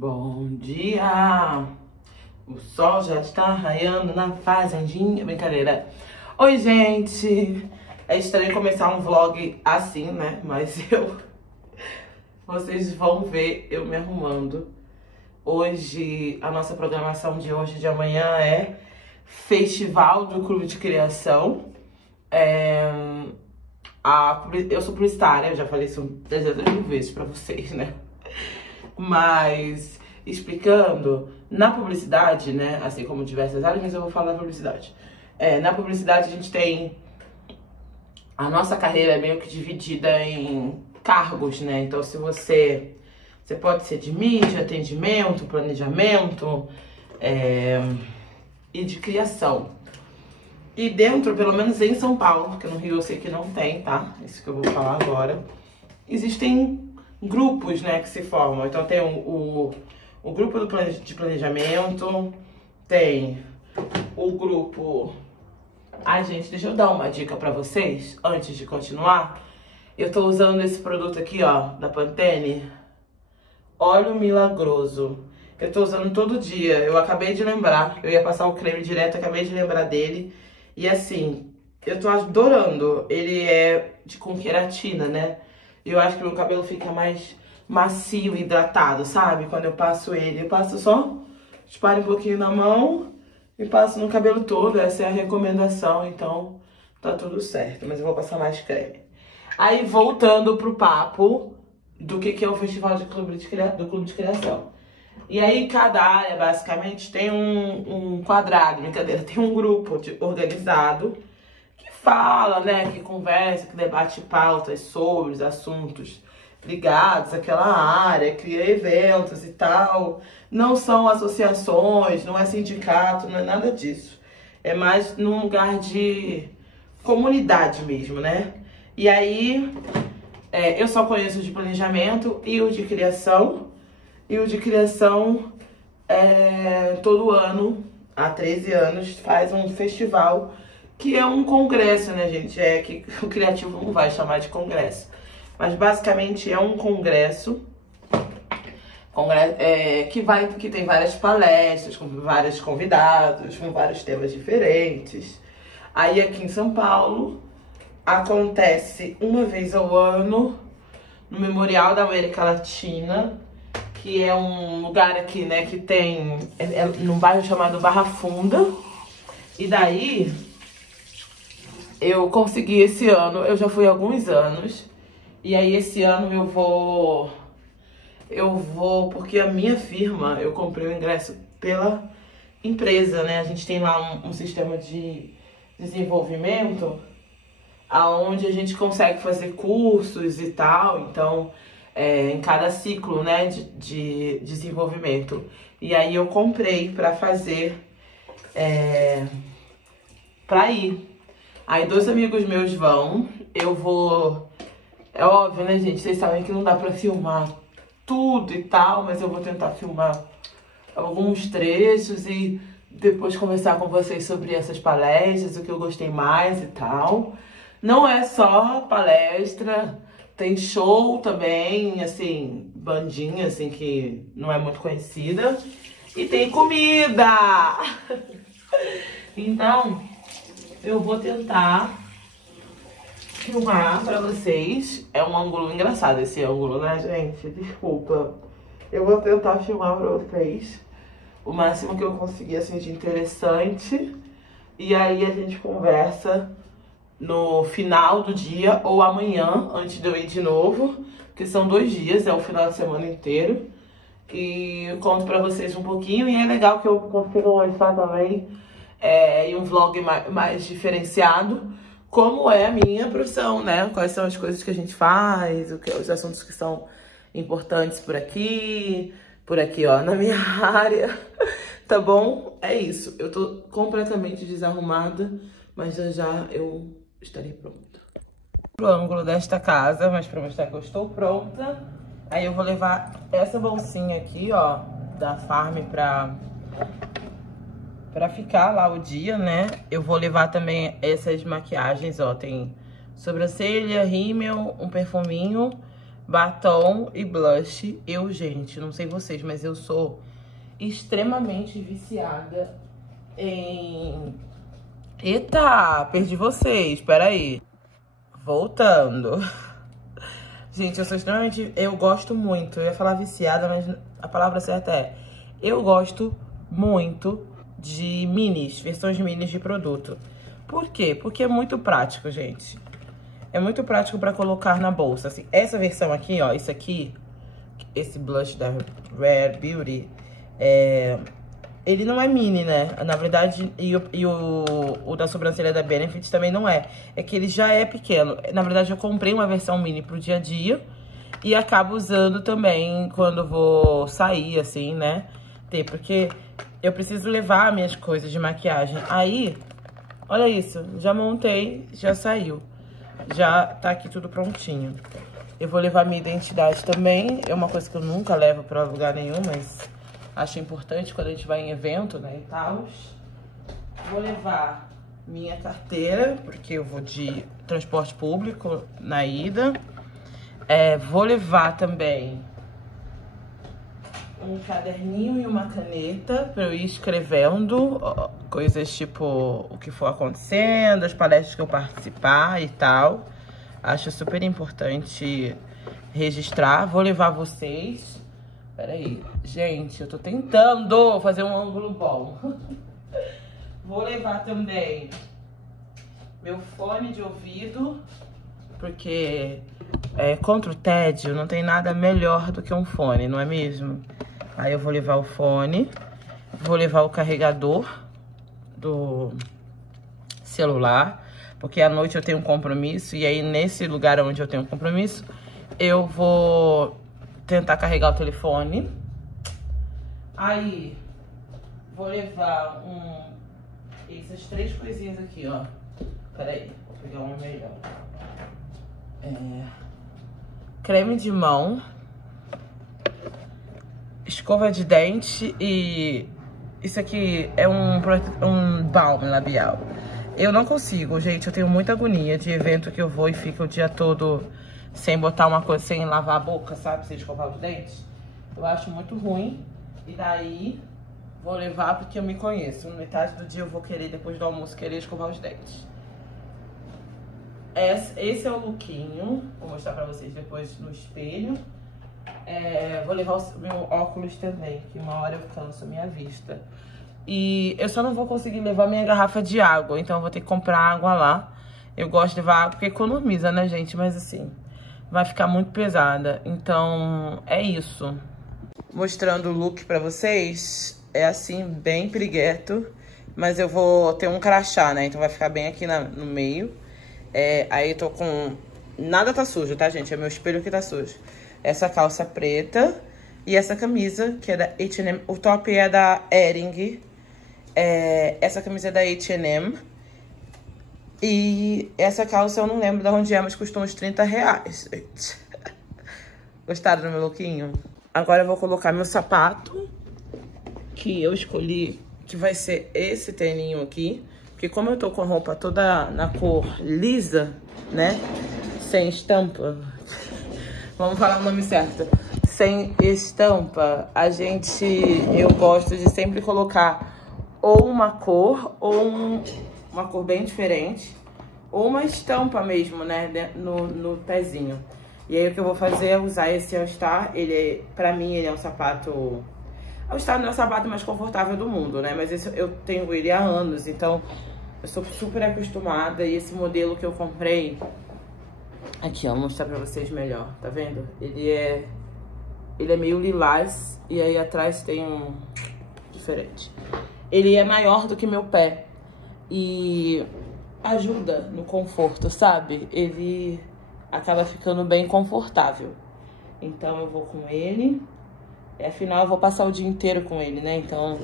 Bom dia! O sol já está raiando na fazendinha. Brincadeira. Oi, gente! É estranho começar um vlog assim, né? Mas vocês vão ver eu me arrumando. Hoje, a nossa programação de hoje e de amanhã é Festival do Clube de Criação. Eu sou publicitária, eu já falei isso 300 mil vezes pra vocês, né? Mas, explicando, na publicidade, né, assim como diversas áreas, mas eu vou falar da publicidade. Na publicidade a gente tem... A nossa carreira é meio que dividida em cargos, né? Então, se você pode ser de mídia, atendimento, planejamento e de criação. E dentro, pelo menos em São Paulo, porque no Rio eu sei que não tem, tá? Isso que eu vou falar agora. Existem grupos, né, que se formam. Então tem o grupo de planejamento, tem o grupo... Ai, gente, deixa eu dar uma dica pra vocês, antes de continuar. Eu tô usando esse produto aqui, ó, da Pantene. Óleo Milagroso. Eu tô usando todo dia, eu acabei de lembrar. Eu ia passar o creme direto, acabei de lembrar dele. E assim, eu tô adorando. Ele é com queratina, né? Eu acho que meu cabelo fica mais macio e hidratado, sabe? Quando eu passo ele, eu passo só, espalho um pouquinho na mão e passo no cabelo todo. Essa é a recomendação, então tá tudo certo. Mas eu vou passar mais creme. Aí, voltando pro papo do que é o Festival do Clube de Criação. E aí, cada área, basicamente, tem um quadrado, brincadeira, tem um grupo organizado que fala, né, que conversa, que debate pautas sobre os assuntos ligados àquela área, cria eventos e tal. Não são associações, não é sindicato, não é nada disso. É mais num lugar de comunidade mesmo, né? E aí, eu só conheço o de planejamento e o de criação. E o de criação, todo ano, há 13 anos, faz um festival, que é um congresso, né, gente? Que o criativo não vai chamar de congresso. Mas basicamente é um congresso que tem várias palestras, com vários convidados, com vários temas diferentes. Aí aqui em São Paulo acontece uma vez ao ano no Memorial da América Latina, que é um lugar aqui, né, que tem num bairro chamado Barra Funda. E daí eu consegui esse ano, eu já fui há alguns anos, e aí esse ano eu vou porque a minha firma, eu comprei o ingresso pela empresa, né? A gente tem lá um sistema de desenvolvimento aonde a gente consegue fazer cursos e tal, então em cada ciclo, né, de desenvolvimento. E aí eu comprei pra fazer, pra ir. Aí 2 amigos meus vão, eu vou... É óbvio, né, gente? Vocês sabem que não dá pra filmar tudo e tal, mas eu vou tentar filmar alguns trechos e depois conversar com vocês sobre essas palestras, o que eu gostei mais e tal. Não é só palestra, tem show também, assim, bandinha, assim, que não é muito conhecida. E tem comida! Então, eu vou tentar filmar pra vocês. É um ângulo engraçado esse ângulo, né, gente? Desculpa. Eu vou tentar filmar pra vocês o máximo que eu conseguir, assim, de interessante. E aí a gente conversa no final do dia ou amanhã, antes de eu ir de novo, porque são 2 dias, é o final de semana inteiro. E eu conto pra vocês um pouquinho, e é legal que eu consiga mostrar também em um vlog mais diferenciado como é a minha profissão, né? Quais são as coisas que a gente faz, os assuntos que são importantes por aqui, ó, na minha área, tá bom? É isso, eu tô completamente desarrumada, mas já eu estarei pronta. O ângulo desta casa, mas pra mostrar que eu estou pronta. Aí eu vou levar essa bolsinha aqui, ó, da Farm pra ficar lá o dia, né? Eu vou levar também essas maquiagens, ó, tem sobrancelha, rímel, um perfuminho, batom e blush. Eu, gente, não sei vocês, mas eu sou extremamente viciada em... Eita, perdi vocês, peraí. Voltando. Gente, eu sou extremamente... Eu gosto muito, eu ia falar viciada, mas a palavra certa é... Eu gosto muito de minis, versões minis de produto. Por quê? Porque é muito prático, gente. É muito prático pra colocar na bolsa, assim. Essa versão aqui, ó, isso aqui, esse blush da Rare Beauty, ele não é mini, né? Na verdade, o da sobrancelha da Benefit também não é. É que ele já é pequeno. Na verdade, eu comprei uma versão mini pro dia a dia e acabo usando também quando vou sair, assim, né? Porque eu preciso levar minhas coisas de maquiagem. Aí, olha isso, já montei, já saiu. Já tá aqui tudo prontinho. Eu vou levar minha identidade também. É uma coisa que eu nunca levo pra lugar nenhum, mas acho importante quando a gente vai em evento, né, e tal. Vou levar minha carteira, porque eu vou de transporte público na ida. Vou levar também um caderninho e uma caneta pra eu ir escrevendo coisas tipo o que for acontecendo, as palestras que eu participar e tal. Acho super importante registrar. Vou levar vocês. Peraí, gente, eu tô tentando fazer um ângulo bom. Vou levar também meu fone de ouvido, porque contra o tédio não tem nada melhor do que um fone, não é mesmo? Aí eu vou levar o fone, vou levar o carregador do celular, porque à noite eu tenho um compromisso, e aí nesse lugar onde eu tenho um compromisso, eu vou tentar carregar o telefone. Aí vou levar essas 3 coisinhas aqui, ó. Peraí, vou pegar uma melhor. Creme de mão, escova de dente e isso aqui é um balm labial. Eu não consigo, gente, eu tenho muita agonia de evento que eu vou e fico o dia todo sem botar uma coisa, sem lavar a boca, sabe? Sem escovar os dentes. Eu acho muito ruim. E daí vou levar porque eu me conheço. Metade do dia eu vou querer, depois do almoço, querer escovar os dentes. Esse é o lookinho. Vou mostrar pra vocês depois no espelho. Vou levar o meu óculos também, que uma hora eu canso a minha vista. E eu só não vou conseguir levar minha garrafa de água, então eu vou ter que comprar água lá. Eu gosto de levar água porque economiza, né, gente? Mas assim, vai ficar muito pesada. Então, é isso. Mostrando o look pra vocês. É assim, bem pirigueto. Mas eu vou ter um crachá, né? Então vai ficar bem aqui no meio. Aí eu tô com... Nada tá sujo, tá, gente? É meu espelho que tá sujo. Essa calça preta e essa camisa, que é da H&M. O top é da Hering. Essa camisa é da H&M. E essa calça eu não lembro de onde é, mas custou uns 30 reais. Gostaram do meu lookinho? Agora eu vou colocar meu sapato, que eu escolhi, que vai ser esse tênis aqui. Porque como eu tô com a roupa toda na cor lisa, né? Sem estampa. Vamos falar o nome certo. Sem estampa, eu gosto de sempre colocar ou uma cor, ou uma cor bem diferente, ou uma estampa mesmo, né, no pezinho. E aí o que eu vou fazer é usar esse All Star. Pra mim, ele é um sapato... All Star não é o sapato mais confortável do mundo, né? Mas eu tenho ele há anos, então eu sou super acostumada. E esse modelo que eu comprei... Aqui, ó, vou mostrar pra vocês melhor, tá vendo? Ele é meio lilás e aí atrás tem um... diferente. Ele é maior do que meu pé e ajuda no conforto, sabe? Ele acaba ficando bem confortável. Então eu vou com ele. Afinal, eu vou passar o dia inteiro com ele, né? Então,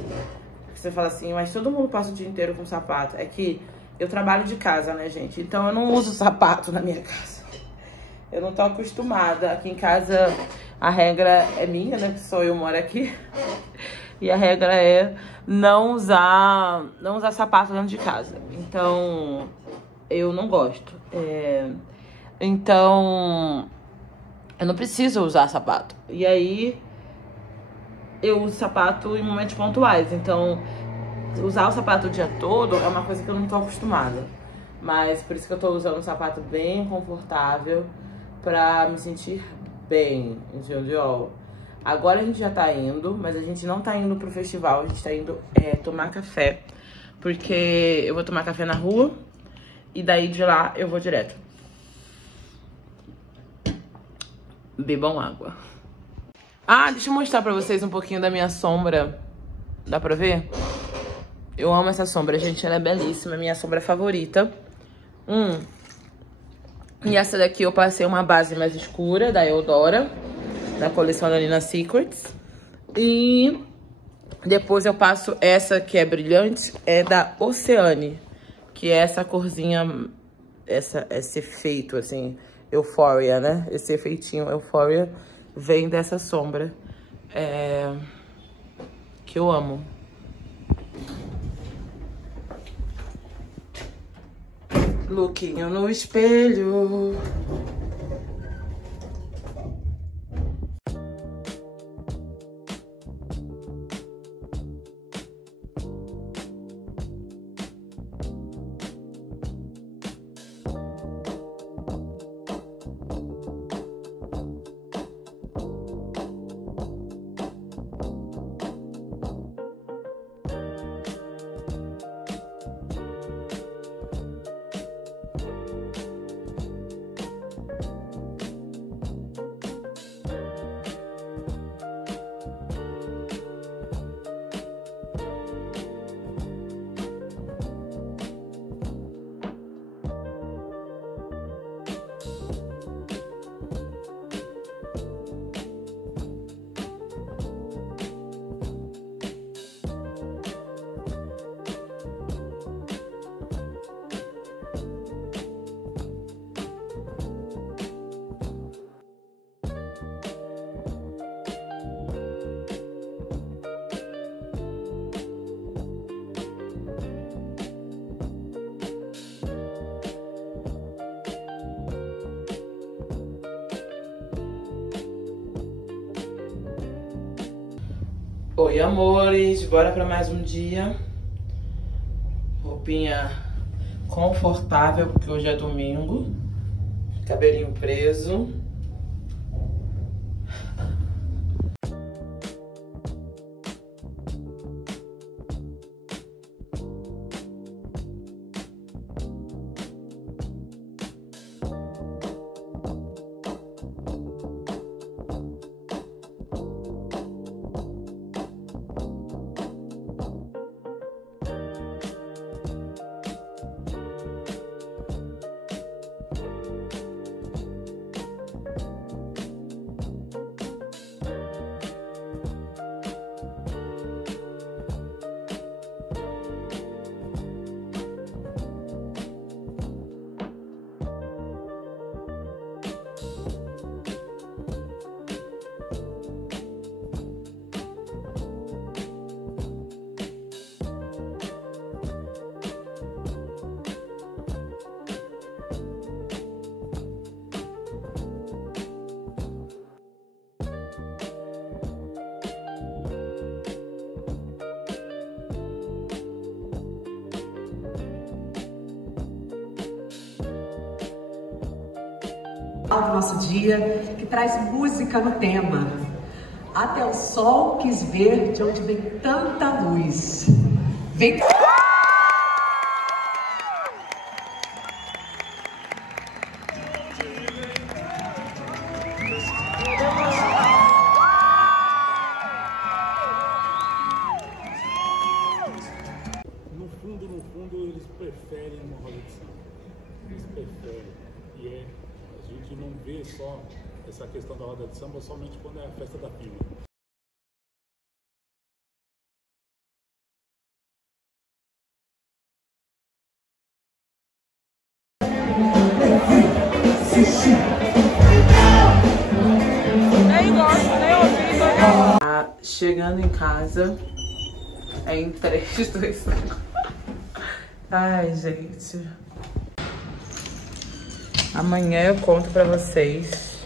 você fala assim, mas todo mundo passa o dia inteiro com sapato. É que eu trabalho de casa, né, gente? Então eu não uso sapato na minha casa. Eu não tô acostumada. Aqui em casa a regra é minha, né? Que só eu moro aqui. E a regra é não usar sapato dentro de casa. Então, eu não gosto. Então, eu não preciso usar sapato. E aí, eu uso sapato em momentos pontuais. Então, usar o sapato o dia todo é uma coisa que eu não tô acostumada. Mas por isso que eu tô usando um sapato bem confortável pra me sentir bem, entendeu? Agora a gente já tá indo, mas a gente não tá indo pro festival. A gente tá indo tomar café. Porque eu vou tomar café na rua e daí de lá eu vou direto. Bebam água. Ah, deixa eu mostrar pra vocês um pouquinho da minha sombra. Dá pra ver? Eu amo essa sombra, gente. Ela é belíssima. Minha sombra favorita. E essa daqui eu passei uma base mais escura, da Eudora, da coleção da Nina Secrets. E depois eu passo essa que é brilhante, é da Oceane, que é essa corzinha, esse efeito, assim, Euphoria, né? Esse efeitinho Euphoria vem dessa sombra, que eu amo. Lookinho no espelho. Oi, amores, bora pra mais um dia. Roupinha confortável, porque hoje é domingo. Cabelinho preso. Do nosso dia, que traz música no tema. Até o sol quis ver de onde vem tanta luz. Vem... No fundo, eles preferem uma roda de samba. Eles preferem. E a gente não vê só essa questão da roda de samba somente quando é a festa da firma. Chegando em casa, em 3, 2, 1. Ai, gente. Amanhã eu conto pra vocês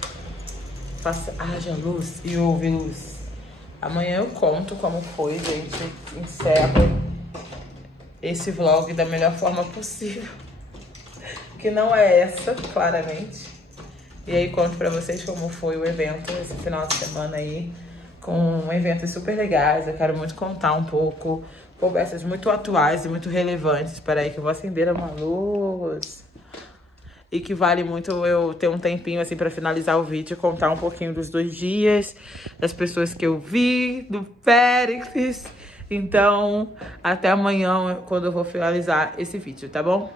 Haja luz e ouve luz. Amanhã eu conto como foi, gente. Encerro esse vlog da melhor forma possível. Que não é essa, claramente. E aí conto pra vocês como foi o evento esse final de semana aí. Com eventos super legais. Eu quero muito contar um pouco. Conversas muito atuais e muito relevantes. Espera aí que eu vou acender uma luz. E que vale muito eu ter um tempinho assim pra finalizar o vídeo e contar um pouquinho dos 2 dias, das pessoas que eu vi, do Péricles. Então, até amanhã, quando eu vou finalizar esse vídeo, tá bom?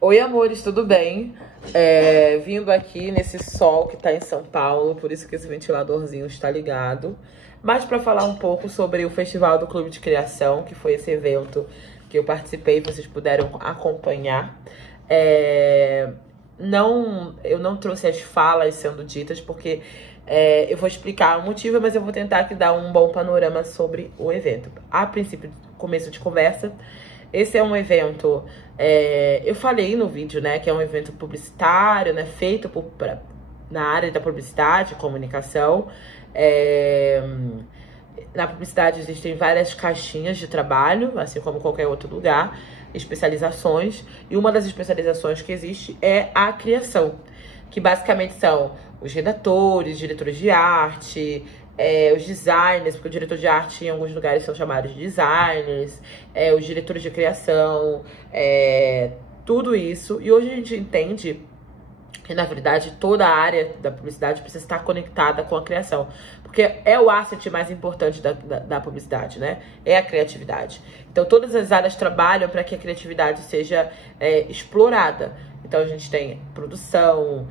Oi, amores, tudo bem? Vindo aqui nesse sol que tá em São Paulo, por isso que esse ventiladorzinho está ligado. Mas pra falar um pouco sobre o Festival do Clube de Criação, que foi esse evento que eu participei, vocês puderam acompanhar. Eu não trouxe as falas sendo ditas, porque eu vou explicar o motivo, mas eu vou tentar aqui dar um bom panorama sobre o evento. A princípio, começo de conversa, esse é um evento, eu falei no vídeo, né, que é um evento publicitário, né, feito na área da publicidade e comunicação. Na publicidade existem várias caixinhas de trabalho, assim como qualquer outro lugar, especializações, e uma das especializações que existe é a criação, que basicamente são os redatores, diretores de arte, os designers, porque o diretor de arte em alguns lugares são chamados de designers, os diretores de criação, tudo isso. E hoje a gente entende que, na verdade, toda a área da publicidade precisa estar conectada com a criação. Porque é o asset mais importante da publicidade, né? É a criatividade. Então, todas as áreas trabalham para que a criatividade seja explorada. Então, a gente tem produção,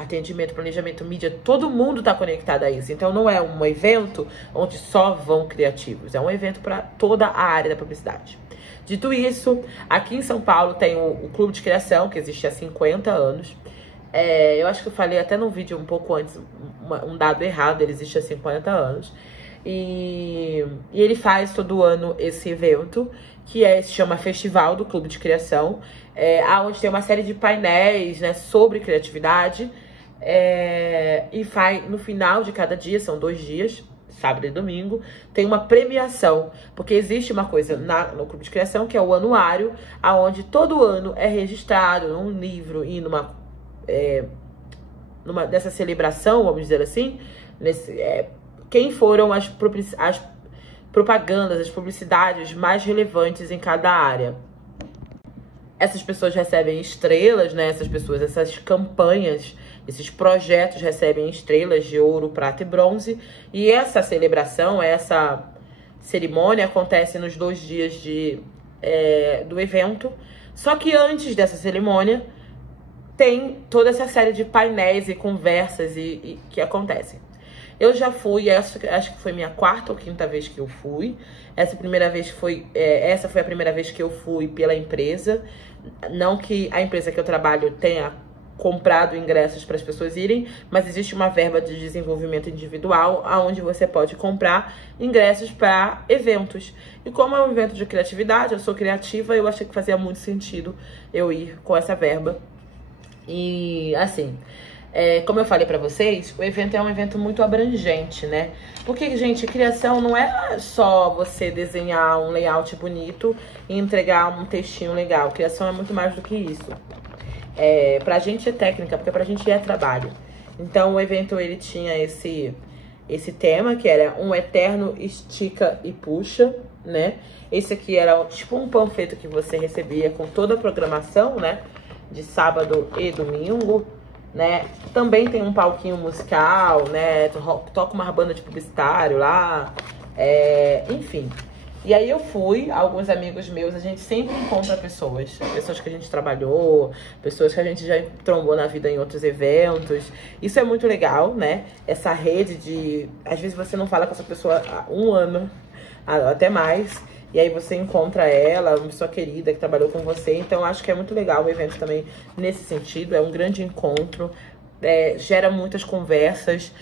atendimento, planejamento, mídia. Todo mundo está conectado a isso. Então, não é um evento onde só vão criativos. É um evento para toda a área da publicidade. Dito isso, aqui em São Paulo tem o Clube de Criação, que existe há 50 anos. Eu acho que eu falei até num vídeo um pouco antes, um dado errado, ele existe há 50 anos. E ele faz todo ano esse evento, que se chama Festival do Clube de Criação, onde tem uma série de painéis, né, sobre criatividade. E no final de cada dia, são 2 dias, sábado e domingo, tem uma premiação, porque existe uma coisa no Clube de Criação, que é o anuário, onde todo ano é registrado num livro e dessa celebração, vamos dizer assim, quem foram as propagandas, as publicidades mais relevantes em cada área. Essas pessoas recebem estrelas, né? Essas campanhas, esses projetos recebem estrelas de ouro, prata e bronze. E essa celebração, essa cerimônia acontece nos 2 dias do evento. Só que antes dessa cerimônia, tem toda essa série de painéis e conversas que acontecem. Eu já fui, acho que foi minha 4ª ou 5ª vez que eu fui. Essa foi a primeira vez que eu fui pela empresa. Não que a empresa que eu trabalho tenha comprado ingressos para as pessoas irem, mas existe uma verba de desenvolvimento individual, onde você pode comprar ingressos para eventos. E como é um evento de criatividade, eu sou criativa, eu achei que fazia muito sentido eu ir com essa verba. E assim, como eu falei pra vocês, o evento é um evento muito abrangente, né? Porque, gente, criação não é só você desenhar um layout bonito e entregar um textinho legal. Criação é muito mais do que isso. Pra gente é técnica, porque pra gente é trabalho. Então, o evento, ele tinha esse tema, que era um eterno estica e puxa, né? Esse aqui era tipo um panfleto que você recebia com toda a programação, né? De sábado e domingo, né? Também tem um palquinho musical, né? Toca uma banda de publicitário lá, enfim. E aí eu fui, alguns amigos meus, a gente sempre encontra pessoas que a gente trabalhou, pessoas que a gente já trombou na vida em outros eventos. Isso é muito legal, né? Essa rede de... Às vezes você não fala com essa pessoa há 1 ano, até mais. E aí você encontra ela, uma pessoa querida que trabalhou com você. Então, acho que é muito legal o evento também nesse sentido. É um grande encontro, gera muitas conversas,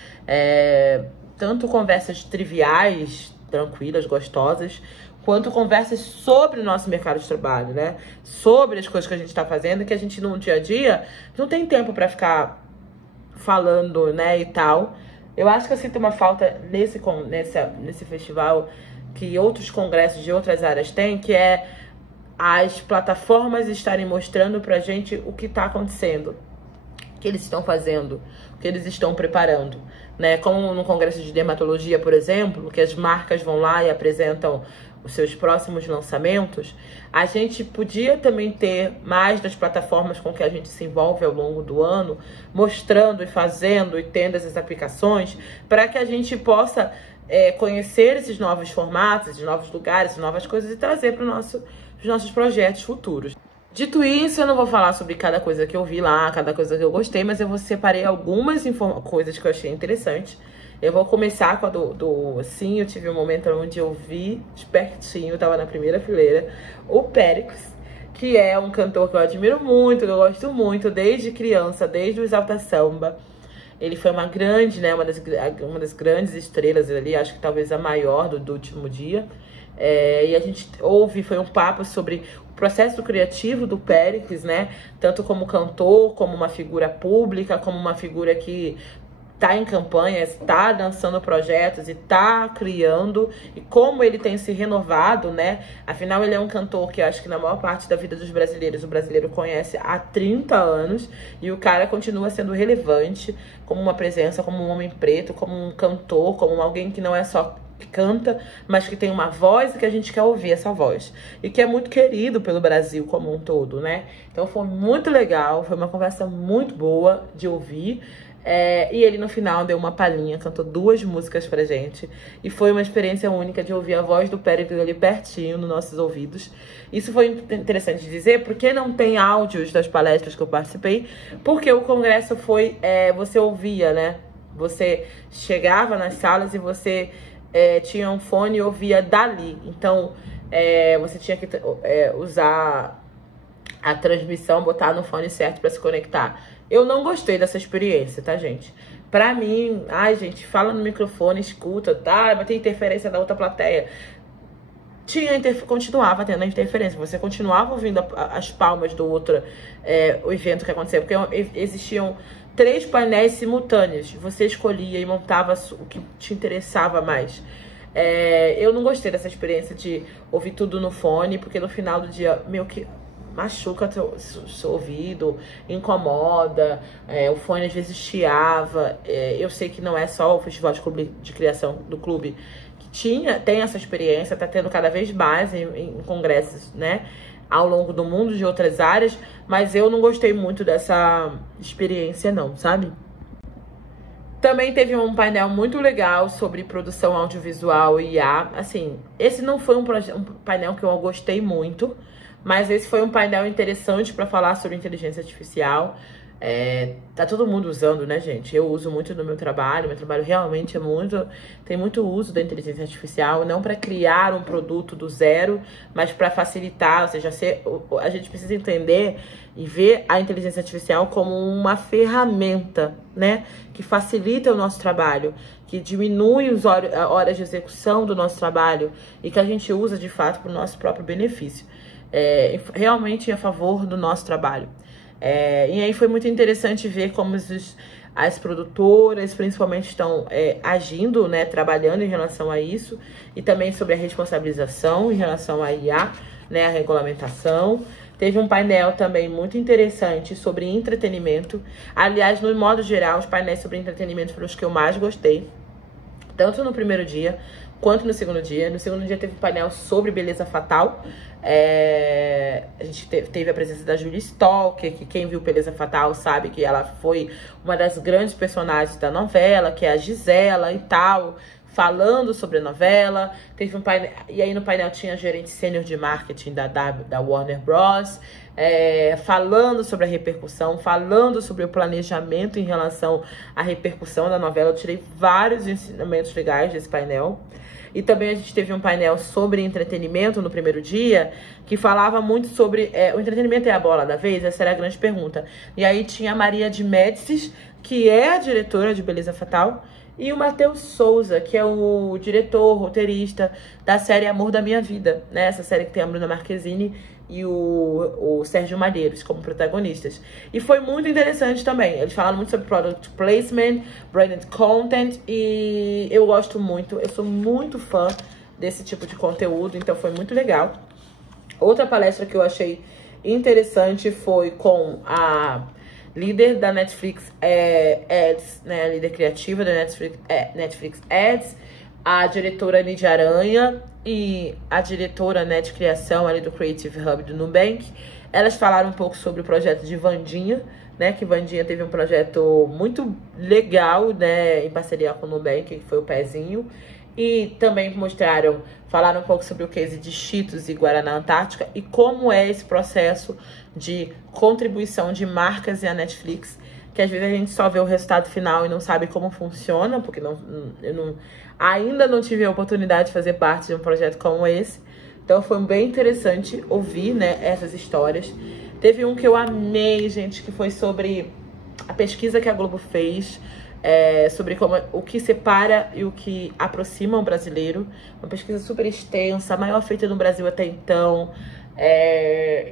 tanto conversas triviais, tranquilas, gostosas, quanto conversas sobre o nosso mercado de trabalho, né? Sobre as coisas que a gente tá fazendo, que a gente no dia a dia não tem tempo pra ficar falando, né, e tal. Eu acho que eu sinto uma falta nesse festival que outros congressos de outras áreas têm, que é as plataformas estarem mostrando pra gente o que tá acontecendo, o que eles estão fazendo, o que eles estão preparando, né? Como no congresso de dermatologia, por exemplo, que as marcas vão lá e apresentam os seus próximos lançamentos, a gente podia também ter mais das plataformas com que a gente se envolve ao longo do ano, mostrando e fazendo e tendo essas aplicações, para que a gente possa conhecer esses novos formatos, esses novos lugares, essas novas coisas e trazer para os nossos projetos futuros. Dito isso, eu não vou falar sobre cada coisa que eu vi lá, cada coisa que eu gostei, mas eu separei algumas coisas que eu achei interessantes. Eu vou começar com a Sim, eu tive um momento onde eu vi de pertinho, tava na primeira fileira, o Péricles, que é um cantor que eu admiro muito, que eu gosto muito, desde criança, desde o Exalta Samba. Ele foi uma grande, né, uma das grandes estrelas ali, acho que talvez a maior do último dia. E a gente foi um papo sobre o processo criativo do Péricles, né? Tanto como cantor, como uma figura pública, como uma figura que tá em campanhas, tá lançando projetos e tá criando, e como ele tem se renovado, né? Afinal, ele é um cantor que eu acho que na maior parte da vida dos brasileiros, o brasileiro conhece há 30 anos, e o cara continua sendo relevante como uma presença, como um homem preto, como um cantor, como alguém que não é só que canta, mas que tem uma voz e que a gente quer ouvir essa voz. E que é muito querido pelo Brasil como um todo, né? Então foi muito legal, foi uma conversa muito boa de ouvir. E ele no final deu uma palhinha, cantou 2 músicas pra gente. E foi uma experiência única de ouvir a voz do Péricles ali pertinho nos nossos ouvidos. Isso foi interessante de dizer, porque não tem áudios das palestras que eu participei, porque o congresso foi, você ouvia, né? Você chegava nas salas e você tinha um fone e ouvia dali. Então, você tinha que usar a transmissão, botar no fone certo pra se conectar. Eu não gostei dessa experiência, tá, gente? Pra mim, ai, gente, fala no microfone, escuta, tá? Mas tem interferência da outra plateia. Continuava tendo a interferência. Você continuava ouvindo as palmas do outro o evento que aconteceu. Porque existiam 3 painéis simultâneos. Você escolhia e montava o que te interessava mais. Eu não gostei dessa experiência de ouvir tudo no fone, porque no final do dia, meio que machuca seu ouvido, incomoda, o fone às vezes chiava. Eu sei que não é só o Festival de Criação do Clube que tem essa experiência, tá tendo cada vez mais em congressos, né, ao longo do mundo de outras áreas, mas eu não gostei muito dessa experiência não, sabe? Também teve um painel muito legal sobre produção audiovisual e IA. Assim, esse não foi um painel que eu gostei muito, mas esse foi um painel interessante para falar sobre inteligência artificial. Tá todo mundo usando, né, gente? Eu uso muito no meu trabalho realmente tem muito uso da inteligência artificial, não para criar um produto do zero, mas para facilitar, ou seja, a gente precisa entender e ver a inteligência artificial como uma ferramenta, né, que facilita o nosso trabalho, que diminui as horas de execução do nosso trabalho e que a gente usa de fato para o nosso próprio benefício. Realmente a favor do nosso trabalho. E aí foi muito interessante ver como as produtoras principalmente estão agindo, né, trabalhando em relação a isso, e também sobre a responsabilização em relação à IA, né, a regulamentação. Teve um painel também muito interessante sobre entretenimento. Aliás, no modo geral, os painéis sobre entretenimento foram os que eu mais gostei, tanto no primeiro dia quanto no segundo dia. No segundo dia teve um painel sobre beleza fatal. A gente teve a presença da Julia Stalker, que quem viu Beleza Fatal sabe que ela foi uma das grandes personagens da novela, que é a Gisela e tal, falando sobre a novela. Teve um painel, e aí no painel tinha a gerente sênior de marketing da Warner Bros., falando sobre a repercussão, falando sobre o planejamento em relação à repercussão da novela. Eu tirei vários ensinamentos legais desse painel. E também a gente teve um painel sobre entretenimento no primeiro dia, que falava muito sobre o entretenimento é a bola da vez? Essa era a grande pergunta. E aí tinha a Maria de Médicis, que é a diretora de Beleza Fatal, E o Matheus Souza, que é o diretor, roteirista da série Amor da Minha Vida, né? Essa série que tem a Bruna Marquezine e o Sérgio Malheiros como protagonistas. E foi muito interessante também. Eles falaram muito sobre product placement, branded content, e eu gosto muito, eu sou muito fã desse tipo de conteúdo, então foi muito legal. Outra palestra que eu achei interessante foi com a líder da Netflix Ads, né, a líder criativa da Netflix Ads, a diretora Nidia Aranha e a diretora, né, de criação ali do Creative Hub do Nubank. Elas falaram um pouco sobre o projeto de Vandinha, né, que Vandinha teve um projeto muito legal, né, em parceria com o Nubank, que foi o Pezinho. E também falaram um pouco sobre o case de Cheetos e Guaraná Antártica e como é esse processo de contribuição de marcas e a Netflix, que às vezes a gente só vê o resultado final e não sabe como funciona, porque ainda não tive a oportunidade de fazer parte de um projeto como esse. Então foi bem interessante ouvir, né, essas histórias. Teve um que eu amei, gente, que foi sobre a pesquisa que a Globo fez, sobre o que separa e o que aproxima o brasileiro. Uma pesquisa super extensa, a maior feita no Brasil até então.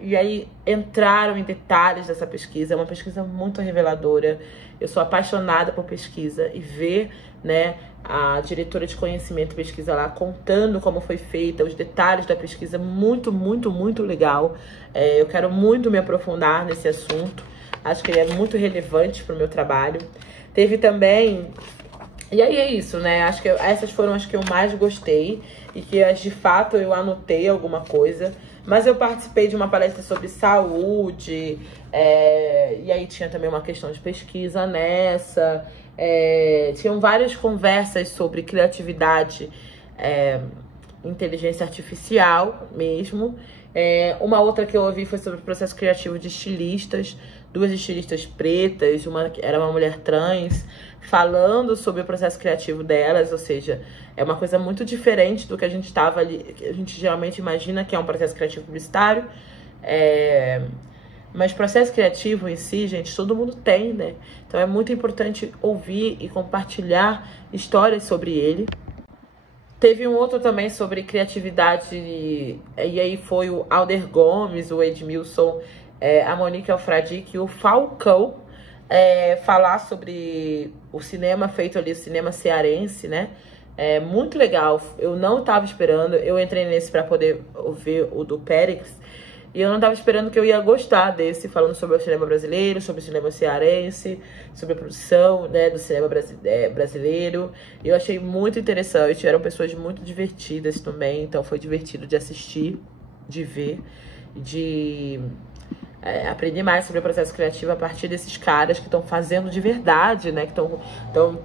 E aí entraram em detalhes dessa pesquisa. É uma pesquisa muito reveladora. Eu sou apaixonada por pesquisa e ver, né, a diretora de conhecimento e pesquisa lá contando como foi feita, os detalhes da pesquisa, muito, muito, muito legal. Eu quero muito me aprofundar nesse assunto. Acho que ele é muito relevante para o meu trabalho. Teve também... E aí é isso, né? Acho que essas foram as que eu mais gostei e que, de fato, eu anotei alguma coisa. Mas eu participei de uma palestra sobre saúde, e aí tinha também uma questão de pesquisa nessa. Tinham várias conversas sobre criatividade, inteligência artificial mesmo. Uma outra que eu ouvi foi sobre o processo criativo de estilistas, 2 estilistas pretas, uma era uma mulher trans, falando sobre o processo criativo delas, ou seja, é uma coisa muito diferente do que a gente estava ali, que a gente geralmente imagina que é um processo criativo publicitário, mas processo criativo em si, gente, todo mundo tem, né? Então é muito importante ouvir e compartilhar histórias sobre ele. Teve um outro também sobre criatividade, e aí foi o Alder Gomes, o Edmilson, a Monique Alfradique e o Falcão, falar sobre o cinema feito ali, o cinema cearense, né? Muito legal, eu não estava esperando, eu entrei nesse para poder ouvir o do Périx, e eu não estava esperando que eu ia gostar desse, falando sobre o cinema brasileiro, sobre o cinema cearense, sobre a produção, né, do cinema brasileiro. E eu achei muito interessante, eram pessoas muito divertidas também, então foi divertido de assistir, de ver, de aprender mais sobre o processo criativo a partir desses caras que estão fazendo de verdade, né, que estão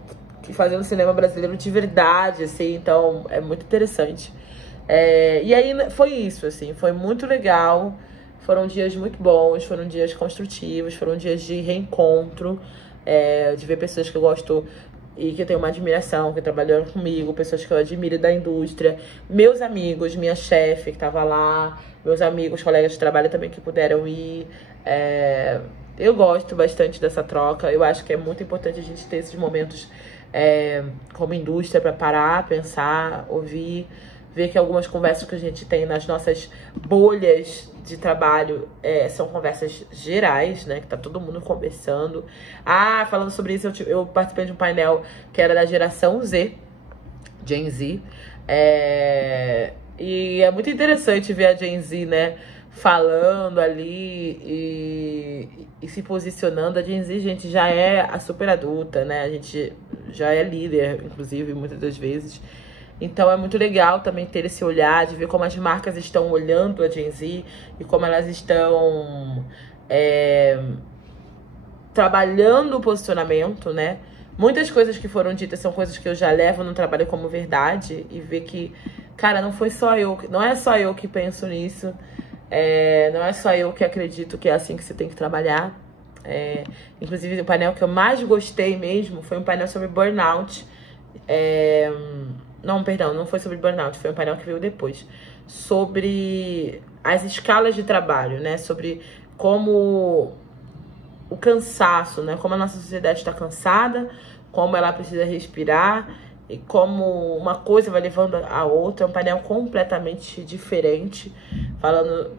fazendo cinema brasileiro de verdade, assim, então é muito interessante. E aí foi isso, assim, foi muito legal, foram dias muito bons, foram dias construtivos, foram dias de reencontro, de ver pessoas que eu gosto e que eu tenho uma admiração, que trabalharam comigo, pessoas que eu admiro da indústria, meus amigos, minha chefe que estava lá, meus amigos, colegas de trabalho também que puderam ir. Eu gosto bastante dessa troca, eu acho que é muito importante a gente ter esses momentos como indústria para parar, pensar, ouvir, ver que algumas conversas que a gente tem nas nossas bolhas de trabalho são conversas gerais, né? Que tá todo mundo conversando. Falando sobre isso, eu participei de um painel que era da geração Z, Gen Z. E é muito interessante ver a Gen Z, né, falando ali e se posicionando. A Gen Z, gente, já é a super adulta, né? A gente já é líder, inclusive, muitas das vezes. Então é muito legal também ter esse olhar, de ver como as marcas estão olhando a Gen Z e como elas estão trabalhando o posicionamento, né? Muitas coisas que foram ditas são coisas que eu já levo no trabalho como verdade, e ver que, cara, não é só eu que penso nisso, não é só eu que acredito que é assim que você tem que trabalhar. Inclusive, o painel que eu mais gostei mesmo foi um painel sobre burnout. Não, perdão, não foi sobre burnout, foi um painel que veio depois. Sobre as escalas de trabalho, né? Sobre como o cansaço, né? Como a nossa sociedade está cansada, como ela precisa respirar e como uma coisa vai levando a outra. É um painel completamente diferente.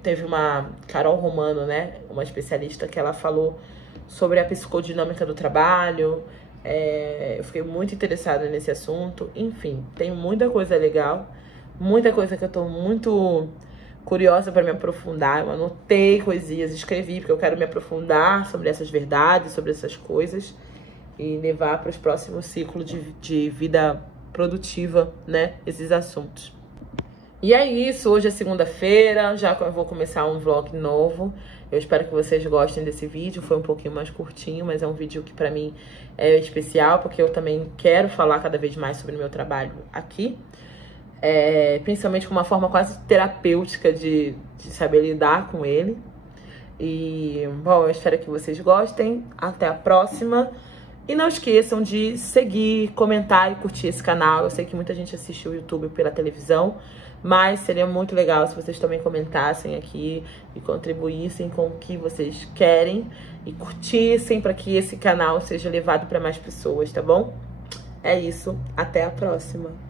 Teve uma Carol Romano, né, uma especialista, que ela falou sobre a psicodinâmica do trabalho. Eu fiquei muito interessada nesse assunto. Enfim, tem muita coisa legal, muita coisa que eu tô muito curiosa para me aprofundar. Eu anotei coisinhas, escrevi, porque eu quero me aprofundar sobre essas verdades, sobre essas coisas e levar para os próximos ciclos de vida produtiva, né, esses assuntos. E é isso, hoje é segunda-feira, já vou começar um vlog novo. Eu espero que vocês gostem desse vídeo, foi um pouquinho mais curtinho, mas é um vídeo que pra mim é especial, porque eu também quero falar cada vez mais sobre o meu trabalho aqui. Principalmente com uma forma quase terapêutica de saber lidar com ele. E, bom, eu espero que vocês gostem. Até a próxima. E não esqueçam de seguir, comentar e curtir esse canal. Eu sei que muita gente assiste o YouTube pela televisão, mas seria muito legal se vocês também comentassem aqui e contribuíssem com o que vocês querem e curtissem para que esse canal seja levado para mais pessoas, tá bom? É isso. Até a próxima.